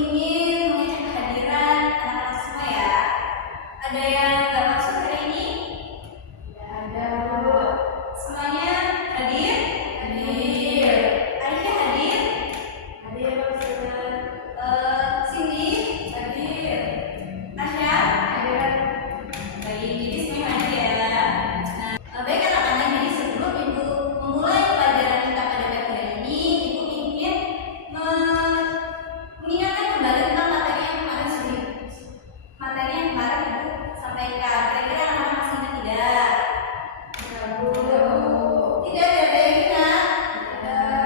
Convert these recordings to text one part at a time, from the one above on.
ingin mengecek kehadiran anak-anak semua ya. Ada yang nggak masuk hari ini? Tidak ada, Bu. Semuanya hadir? Hadir. Aisyah hadir? Hadir, Cindy? Hadir. Tasya? Hadir. Baik, jadi semuanya hadir ya. Baik anak-anak, jadi sebelum Ibu memulai pelajaran kita pada pagi hari ini, Ibu ingin mengingatkan kembali tentang materi yang kemarin Ibu sampaikan. Kira-kira anak-anak masih ingat tidak? Tidak ada yang ingat.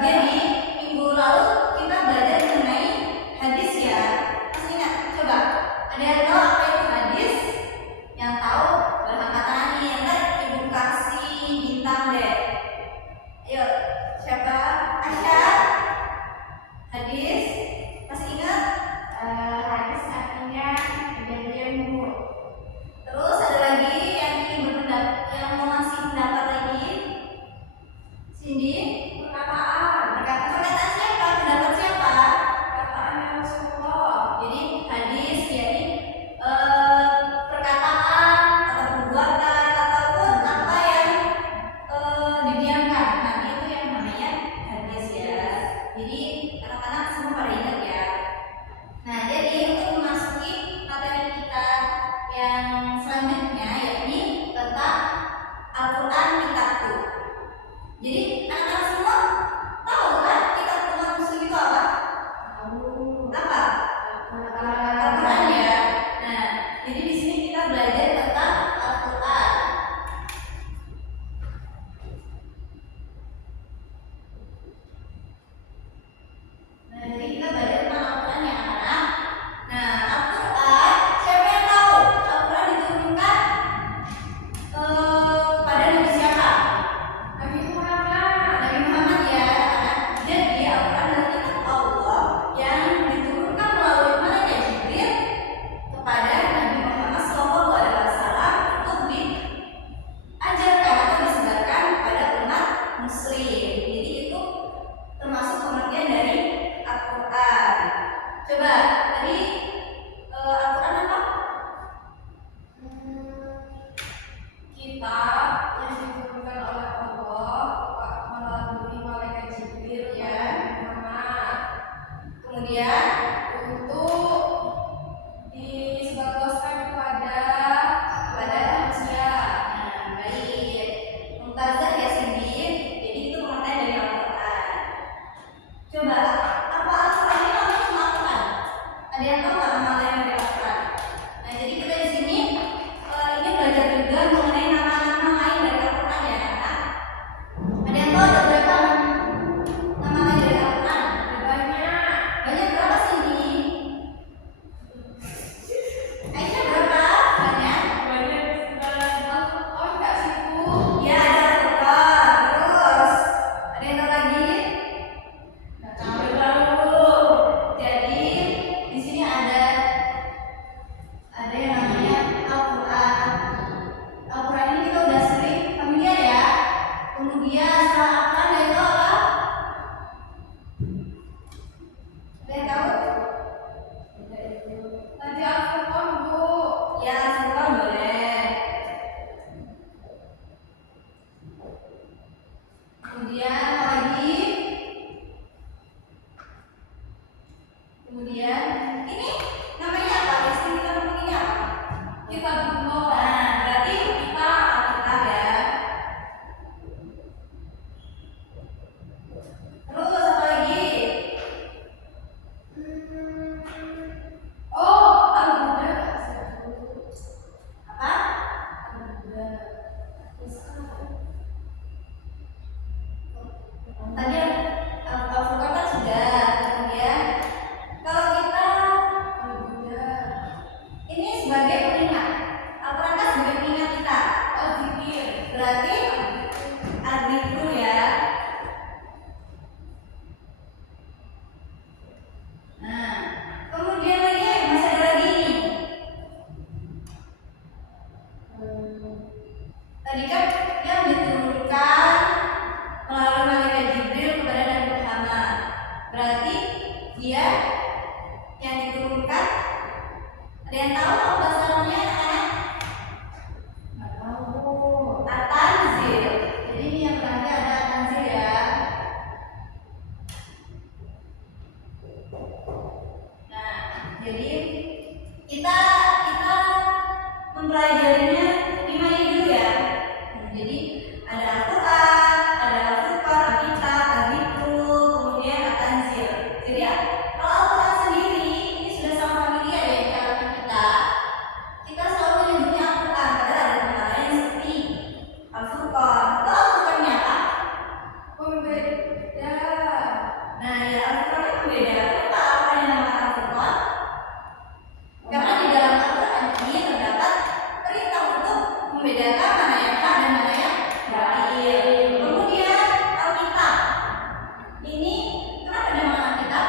Jadi minggu lalu kita belajar mengenai hadis ya. Masih ingat? Coba. Ada yang tahu apa itu hadis? Yang tahu berangkat tangannya. Ntar Ibu kasih bintang deh. Ayo, siapa? Asya? Hadis? Masih ingat? Hadis artinya kejadian, Bu. Terus ada lagi yang ingin yang mau ngasih pendapat lagi? Cindy? Perkataan siapa? Pendapat siapa? Perkataannya Rasulullah. Jadi hadis yakni perkataan atau perbuatan ataupun apa yang didiamkan. Nanti itu yang namanya hadis ya. Jadi anak-anak semua pada ingat ya. Nah, jadi untuk memasuki materi kita yang selanjutnya yakni tentang Al-Quran Kitabku. Jadi anak-anak semua tahu kan Kitabku Muslim itu apa? Tahu. Apa? Al-Quran ya. Nah, jadi di sini kita belajar tentang Al-Quran. Nah, jadi kita belajar tentang Al-Quran ya anak-anak. Nah, Al-Quran, siapa yang tahu Al-Quran diturunkan kepada Nabi siapa? Nabi Muhammad ya anak-anak. Jadi Al-Quran adalah kitab Allah yang diturunkan melalui malaikat Jibril kepada Nabi Muhammad SAW untuk diajarkan atau disebarkan kepada umat muslim. Jadi itu termasuk pengertian dari Al-Quran. Coba tadi Al-Quran apa? Kitab yang diturunkan oleh Allah melalui malaikat Jibril ya Muhammad. Kemudian untuk disebarluaskan kepada manusia. Nah, baik. Mumtazah ya Cindy. Jadi itu pengertian dari Al-Quran. Coba apa Al-Quran ini namanya cuma Al-Quran? Ada yang tahu nggak nama lain dari Al-Quran? Nah, jadi kita di sini ini belajar juga mengenai nama-nama lain dari Al-Quran ya kan? Ada yang tahu ada berapa nama lain dari Al-Quran? Banyak. Banyak berapa sih ini? Aisyah berapa? Banyak. Oh enggak sih Bu? Ya ada berapa? Terus ada yang tahu lagi? Jadi di sini ada yang namanya Al-Quran. Al-Quran ini kita udah sering familiar ya. Kemudian setelah Al-Quran ada yang tahu apa? Ada yang tahu? Nanti Al-Furqan Bu. Ya Al-Furqan boleh. Kemudian apa lagi? Kemudian ini namanya apa? Biasanya kita ngomong ini apa? Kitabullah. Nah, berarti kita Alkitab ya. Terus apa lagi? Oh, Al-Huda. Apa? Al-Huda. Tadi Al-Furqan kan sudah. Kemudian kalau kita ini sebagai pengingat. Ada yang tahu apa bahasa Arabnya anak-anak? Nggak tahu. At-tanzil. Jadi ini yang terakhir ada at-tanzil ya. Nah, jadi kita mempelajarinya di mana dulu ya? Jadi ada Al-Quran, ada Al-Furqan, Al-Kitab, Al-Dhikr, kemudian At-Tanzil. Jadi ya, kalau Al-Quran sendiri ini sudah sangat familiar ya di kalangan kita. Kita selalu menyebutnya Al-Quran, padahal ada nama lain seperti Al-Furqan. Atau Al-Furqannya apa? Berbeda. Nah ya, Al-Furqan berbeda. Kenapa Al-Quran dinamakan Al-Furqan? Karena di dalam Al-Quran ini terdapat perintah untuk membedakan mana yang hak dan mana yang batil. Kemudian Alkitab ini kenapa dinamakan Alkitab?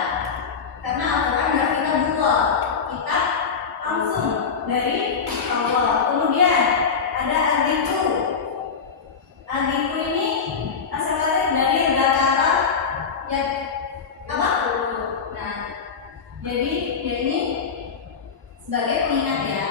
Karena Al-Quran adalah kitabullah, kitab langsung dari Allah. Kemudian ada Al-Dhikr. Al-Dhikr ini asal kata dari zakara ya apa? Nah, jadi dia ini sebagai pengingat ya.